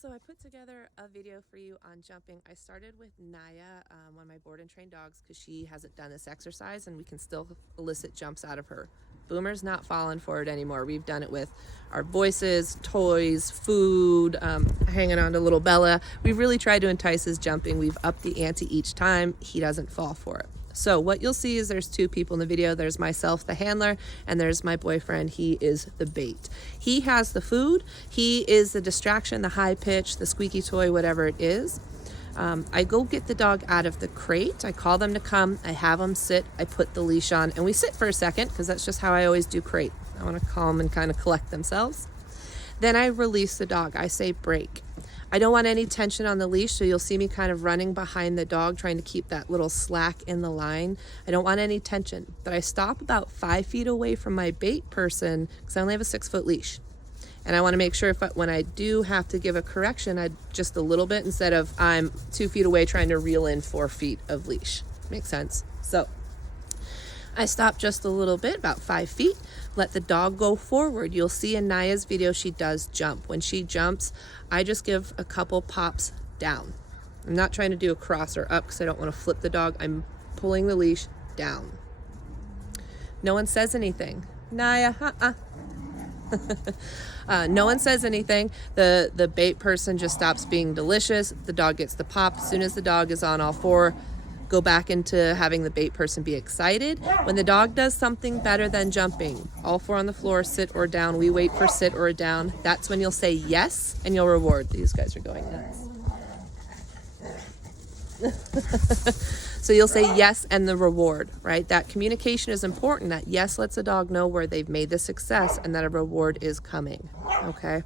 So I put together a video for you on jumping. I started with Naya, one of my board and trained dogs, because she hasn't done this exercise and we can still elicit jumps out of her. Boomer's not falling for it anymore. We've done it with our voices, toys, food, hanging on to little Bella. We've really tried to entice his jumping. We've upped the ante each time. He doesn't fall for it. So what you'll see is there's two people in the video. There's myself, the handler, and there's my boyfriend. He is the bait. He has the food. He is the distraction, the high pitch, the squeaky toy, whatever it is. I go get the dog out of the crate. I call them to come. I have them sit. I put the leash on, and we sit for a second because that's just how I always do crate. I want to calm and kind of collect themselves. Then I release the dog. I say break. I don't want any tension on the leash, so you'll see me kind of running behind the dog, trying to keep that little slack in the line. I don't want any tension, but I stop about 5 feet away from my bait person because I only have a 6-foot leash. And I want to make sure when I do have to give a correction, I just a little bit instead of I'm 2 feet away trying to reel in 4 feet of leash. Makes sense? So I stop just a little bit, about 5 feet, let the dog go forward. You'll see in Naya's video, she does jump. When she jumps, I just give a couple pops down. I'm not trying to do a cross or up because I don't want to flip the dog. I'm pulling the leash down. No one says anything. Naya, no one says anything. The bait person just stops being delicious. The dog gets the pop. As soon as the dog is on all four, go back into having the bait person be excited. When the dog does something better than jumping, all four on the floor, sit or down, we wait for sit or down. That's when you'll say yes and you'll reward. These guys are going nuts. So you'll say yes and the reward, right? That communication is important. That yes lets a dog know where they've made the success and that a reward is coming, okay?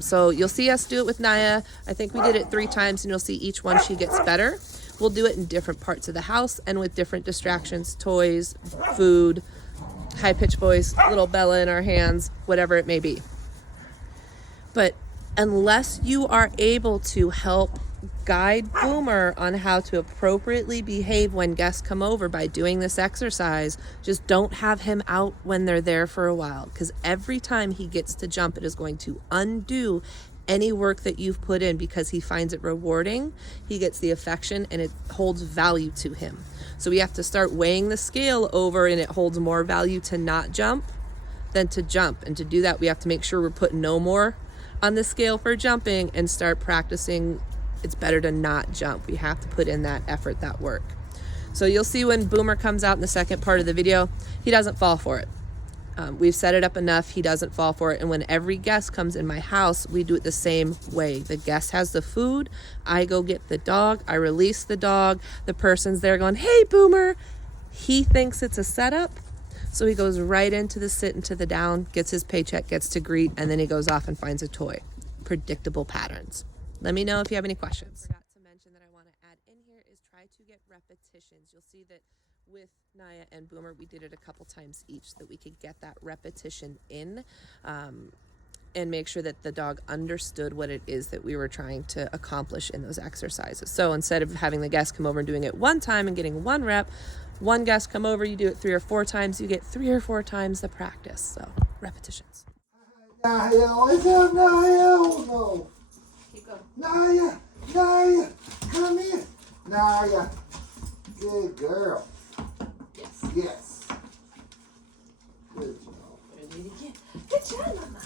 So you'll see us do it with Naya. I think we did it 3 times and you'll see each one she gets better. We'll do it in different parts of the house and with different distractions, toys, food, high-pitched voice, little Bella in our hands, whatever it may be. But unless you are able to help guide Boomer on how to appropriately behave when guests come over by doing this exercise, just don't have him out when they're there for a while, because every time he gets to jump, it is going to undo any work that you've put in because he finds it rewarding, he gets the affection, and it holds value to him. So we have to start weighing the scale over, and it holds more value to not jump than to jump. And to do that, we have to make sure we're putting no more on the scale for jumping and start practicing. It's better to not jump. We have to put in that effort, that work. So you'll see when Boomer comes out in the second part of the video, he doesn't fall for it. We've set it up enough, he doesn't fall for it. And when every guest comes in my house, we do it the same way. The guest has the food, I go get the dog, I release the dog, the person's there going, hey Boomer. He thinks it's a setup, so he goes right into the sit and to the down, gets his paycheck, gets to greet, and then he goes off and finds a toy. Predictable patterns. Let me know if you have any questions. I forgot to mention that I want to add in here is try to get repetitions. You'll see that with Naya and Boomer, we did it a couple times each so that we could get that repetition in and make sure that the dog understood what it is that we were trying to accomplish in those exercises. So instead of having the guest come over and doing it one time and getting 1 rep, one guest come over, you do it 3 or 4 times, you get 3 or 4 times the practice. So repetitions. Naya, what's up, Naya? Oh no. Keep going. Naya, come here. Naya, good girl. Yes. Yes. Good job. Good job, Mama.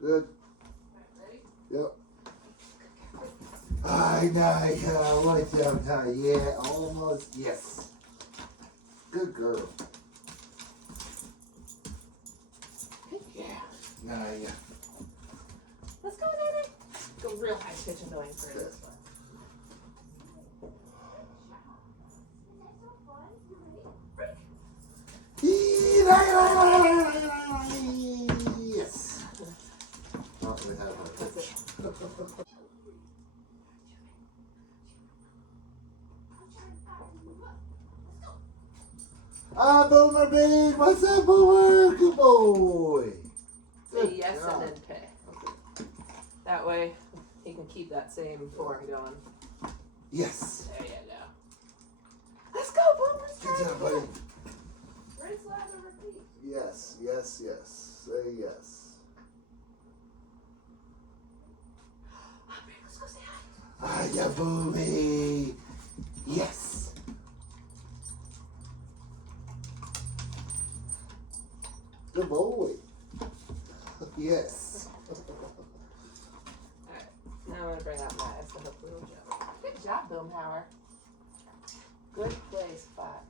Good. Yep. Hi, Naya. What's up, Naya? Yeah, almost. Yes. Good girl. Yeah. Naya. Let's go, Nana. Go real high pitch and going for this one. Yes. Oh, we have Boomer Big. What's up, Boomer? Good boy. Say yes and then pay. That way he You can keep that same form going. Yes. There you go. Let's go, Boom. Let's try Good it job, buddy. again. Rinse, lather, repeat. Yes, yes, yes. Say yes. Aubrey, let's go say hi. Hiya, Boomy. Yes. Good boy. Yes. Alright, now I'm gonna bring out knives, so hopefully we'll jump. Good job, Boomhauer. Good play spot.